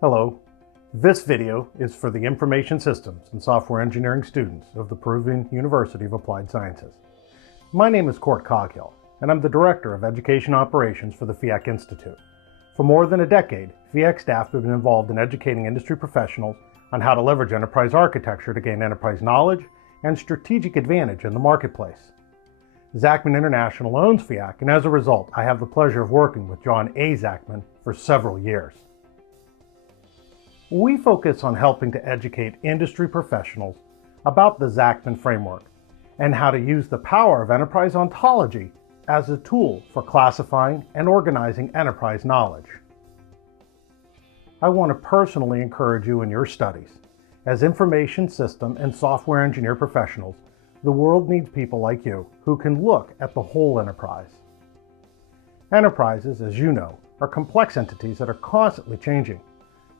Hello, this video is for the Information Systems and Software Engineering students of the Peruvian University of Applied Sciences. My name is Coghill, and I'm the Director of Education Operations for the FIAC Institute. For more than a decade, FIAC staff have been involved in educating industry professionals on how to leverage enterprise architecture to gain enterprise knowledge and strategic advantage in the marketplace. Zachman International owns FIAC, and as a result, I have the pleasure of working with John A. Zachman for several years. We focus on helping to educate industry professionals about the Zachman framework and how to use the power of enterprise ontology as a tool for classifying and organizing enterprise knowledge. I want to personally encourage you in your studies. As information system and software engineer professionals, the world needs people like you who can look at the whole enterprise. Enterprises, as you know, are complex entities that are constantly changing.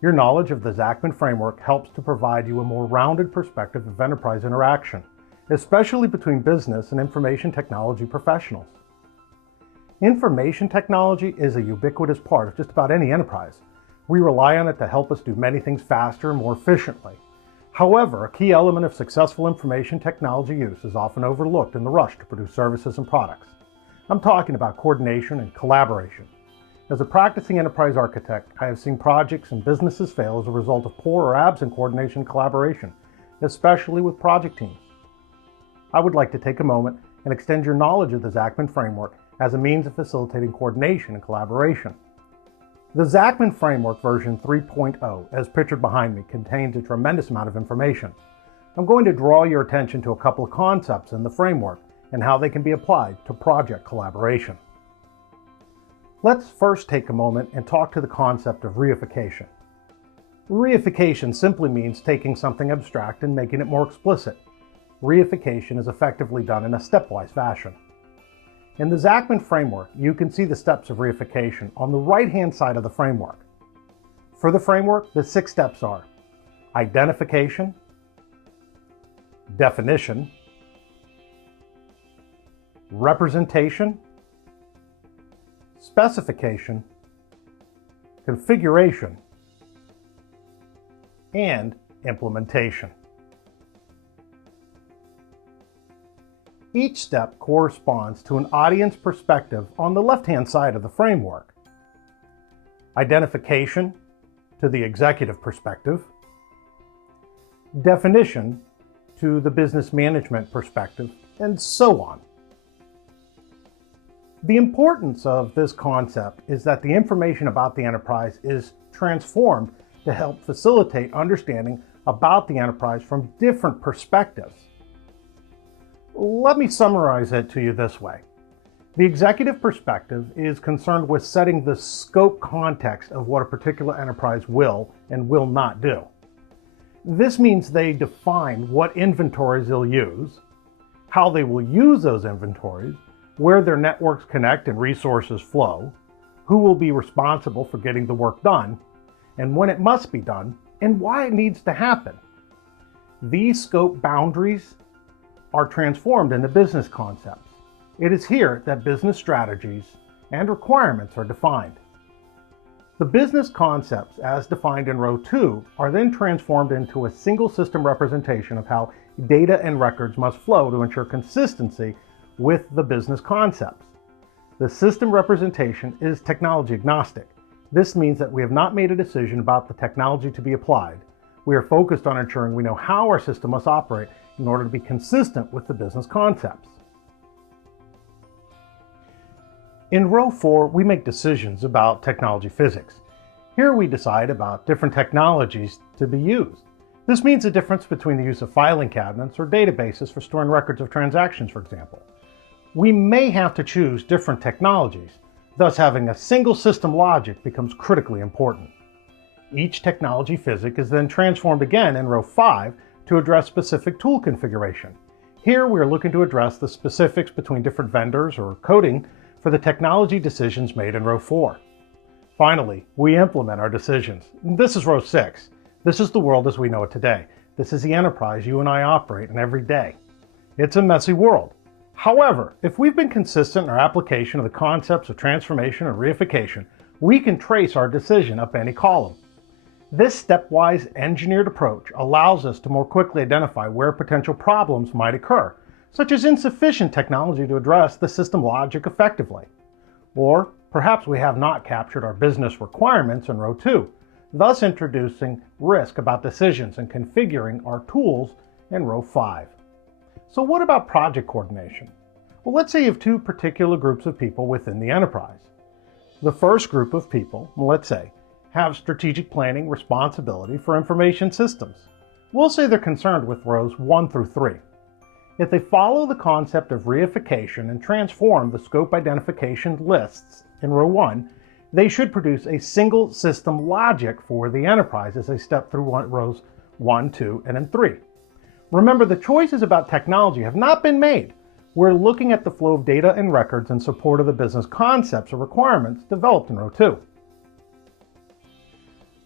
Your knowledge of the Zachman framework helps to provide you a more rounded perspective of enterprise interaction, especially between business and information technology professionals. Information technology is a ubiquitous part of just about any enterprise. We rely on it to help us do many things faster and more efficiently. However, a key element of successful information technology use is often overlooked in the rush to produce services and products. I'm talking about coordination and collaboration. As a practicing enterprise architect, I have seen projects and businesses fail as a result of poor or absent coordination and collaboration, especially with project teams. I would like to take a moment and extend your knowledge of the Zachman framework as a means of facilitating coordination and collaboration. The Zachman framework version 3.0, as pictured behind me, contains a tremendous amount of information. I'm going to draw your attention to a couple of concepts in the framework and how they can be applied to project collaboration. Let's first take a moment and talk to the concept of reification. Reification simply means taking something abstract and making it more explicit. Reification is effectively done in a stepwise fashion. In the Zachman framework, you can see the steps of reification on the right-hand side of the framework. For the framework, the 6 steps are identification, definition, representation, specification, configuration, and implementation. Each step corresponds to an audience perspective on the left-hand side of the framework. Identification to the executive perspective, definition to the business management perspective, and so on. The importance of this concept is that the information about the enterprise is transformed to help facilitate understanding about the enterprise from different perspectives. Let me summarize it to you this way. The executive perspective is concerned with setting the scope context of what a particular enterprise will and will not do. This means they define what inventories they'll use, how they will use those inventories, where their networks connect and resources flow, who will be responsible for getting the work done, and when it must be done, and why it needs to happen. These scope boundaries are transformed into business concepts. It is here that business strategies and requirements are defined. The business concepts, as defined in row 2, are then transformed into a single system representation of how data and records must flow to ensure consistency with the business concepts. The system representation is technology agnostic. This means that we have not made a decision about the technology to be applied. We are focused on ensuring we know how our system must operate in order to be consistent with the business concepts. In row 4, we make decisions about technology physics. Here we decide about different technologies to be used. This means the difference between the use of filing cabinets or databases for storing records of transactions, for example. We may have to choose different technologies, thus having a single system logic becomes critically important. Each technology physics is then transformed again in row 5 to address specific tool configuration. Here we are looking to address the specifics between different vendors or coding for the technology decisions made in row 4. Finally, we implement our decisions. This is row 6. This is the world as we know it today. This is the enterprise you and I operate in every day. It's a messy world. However, if we've been consistent in our application of the concepts of transformation and reification, we can trace our decision up any column. This stepwise engineered approach allows us to more quickly identify where potential problems might occur, such as insufficient technology to address the system logic effectively. Or perhaps we have not captured our business requirements in row 2, thus introducing risk about decisions and configuring our tools in row 5. So what about project coordination? Well, let's say you have two particular groups of people within the enterprise. The first group of people, let's say, have strategic planning responsibility for information systems. We'll say they're concerned with rows 1 through 3. If they follow the concept of reification and transform the scope identification lists in row 1, they should produce a single system logic for the enterprise as they step through rows 1, 2, and then 3. Remember, the choices about technology have not been made. We're looking at the flow of data and records in support of the business concepts or requirements developed in row 2.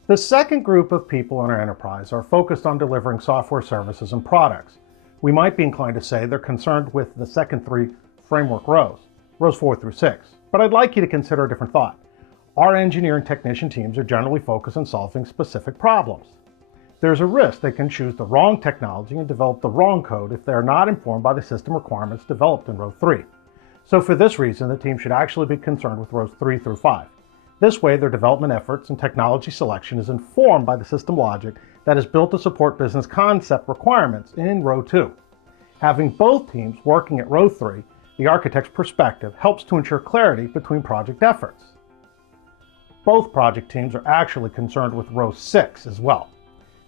The second group of people in our enterprise are focused on delivering software services and products. We might be inclined to say they're concerned with the second 3 framework rows 4 through 6. But I'd like you to consider a different thought. Our engineering technician teams are generally focused on solving specific problems. There's a risk they can choose the wrong technology and develop the wrong code if they are not informed by the system requirements developed in row 3. So for this reason, the team should actually be concerned with rows 3 through 5. This way, their development efforts and technology selection is informed by the system logic that is built to support business concept requirements in row 2. Having both teams working at row 3, the architect's perspective helps to ensure clarity between project efforts. Both project teams are actually concerned with row 6 as well.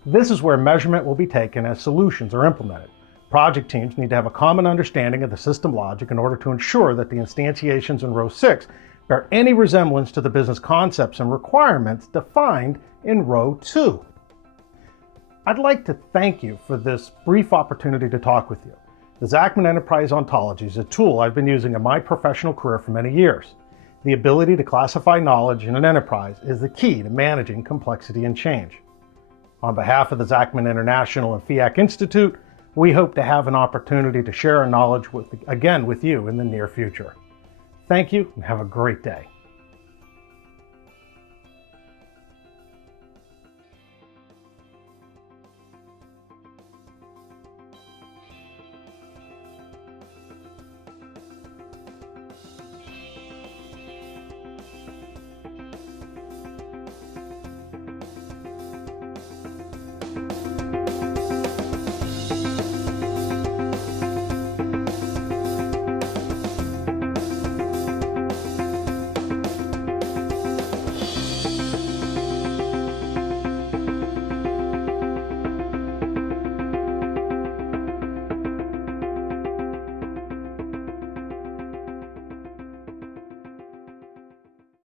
This is where measurement will be taken as solutions are implemented. Project teams need to have a common understanding of the system logic in order to ensure that the instantiations in row 6 bear any resemblance to the business concepts and requirements defined in row 2. I'd like to thank you for this brief opportunity to talk with you. The Zachman Enterprise Ontology is a tool I've been using in my professional career for many years. The ability to classify knowledge in an enterprise is the key to managing complexity and change. On behalf of the Zachman International and FIAC Institute, we hope to have an opportunity to share our knowledge again with you in the near future. Thank you and have a great day.